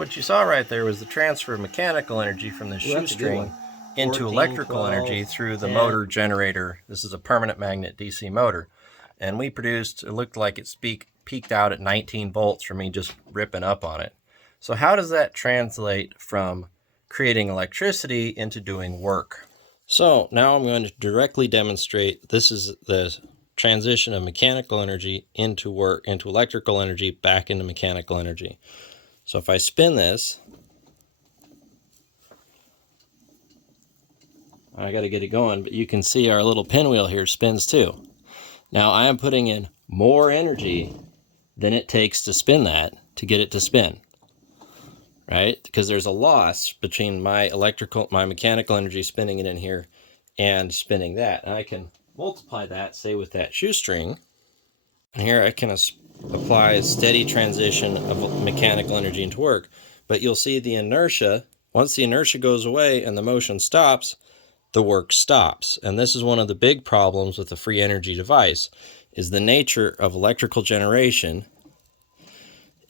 what you saw right there was the transfer of mechanical energy from the shoestring into electrical energy through the motor generator. This is a permanent magnet DC motor. And we produced, it looked like it peaked out at 19 volts from me just ripping up on it. So how does that translate from creating electricity into doing work? So now I'm going to directly demonstrate this is the transition of mechanical energy into work, into electrical energy, back into mechanical energy. So if I spin this, I got to get it going, but you can see our little pinwheel here spins too. Now I am putting in more energy than it takes to spin that to get it to spin, right? Because there's a loss between my mechanical energy spinning it in here and spinning that. And I can multiply that, say with that shoestring, and here I can apply a steady transition of mechanical energy into work. But you'll see the inertia, once the inertia goes away and the motion stops, the work stops. And this is one of the big problems with the free energy device, is the nature of electrical generation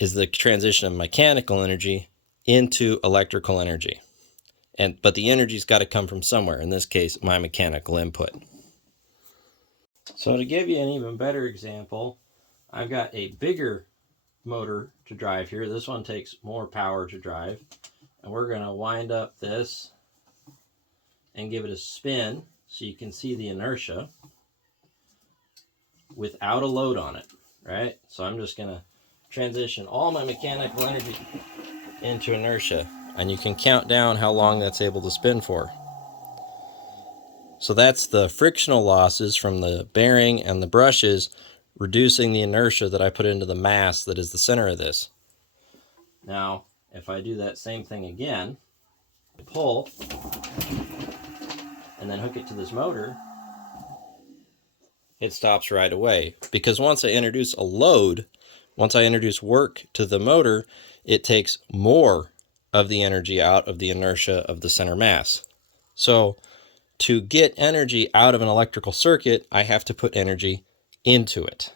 is the transition of mechanical energy into electrical energy. But the energy's got to come from somewhere, in this case, my mechanical input. So to give you an even better example, I've got a bigger motor to drive here. This one takes more power to drive. And we're going to wind up this and give it a spin so you can see the inertia without a load on it, right? So I'm just going to transition all my mechanical energy into inertia. And you can count down how long that's able to spin for. So that's the frictional losses from the bearing and the brushes reducing the inertia that I put into the mass that is the center of this. Now, if I do that same thing again, pull, and then hook it to this motor, it stops right away. Because once I introduce a load, once I introduce work to the motor, it takes more of the energy out of the inertia of the center mass. So to get energy out of an electrical circuit, I have to put energy into it.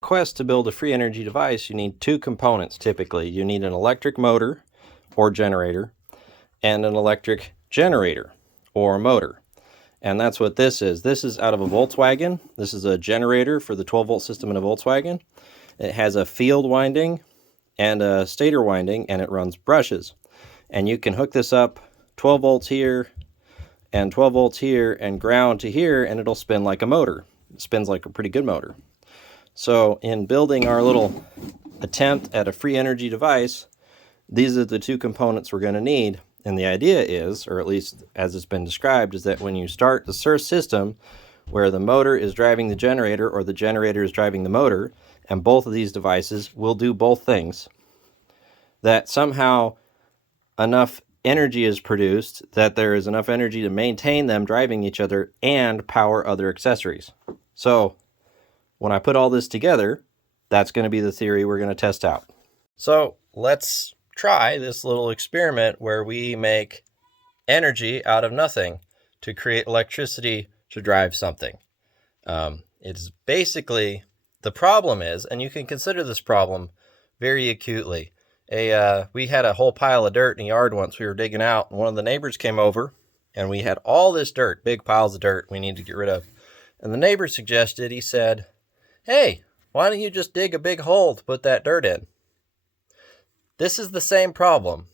Quest to build a free energy device, you need two components typically. You need an electric motor or generator and an electric generator or motor. And that's what this is. This is out of a Volkswagen. This is a generator for the 12-volt system in a Volkswagen. It has a field winding and a stator winding, and it runs brushes. And you can hook this up 12 volts here and 12 volts here and ground to here, and it'll spin like a motor. It spins like a pretty good motor. So in building our little attempt at a free energy device, these are the two components we're going to need. And the idea is, or at least as it's been described, is that when you start the system where the motor is driving the generator or the generator is driving the motor, and both of these devices will do both things, that somehow enough energy is produced that there is enough energy to maintain them driving each other and power other accessories. So when I put all this together, that's going to be the theory we're going to test out. So let's try this little experiment where we make energy out of nothing to create electricity to drive something. It's basically, the problem is, and you can consider this problem very acutely. We had a whole pile of dirt in the yard once. We were digging out, and one of the neighbors came over, and we had all this dirt, big piles of dirt we need to get rid of. And the neighbor suggested, he said, "Hey, why don't you just dig a big hole to put that dirt in?" This is the same problem.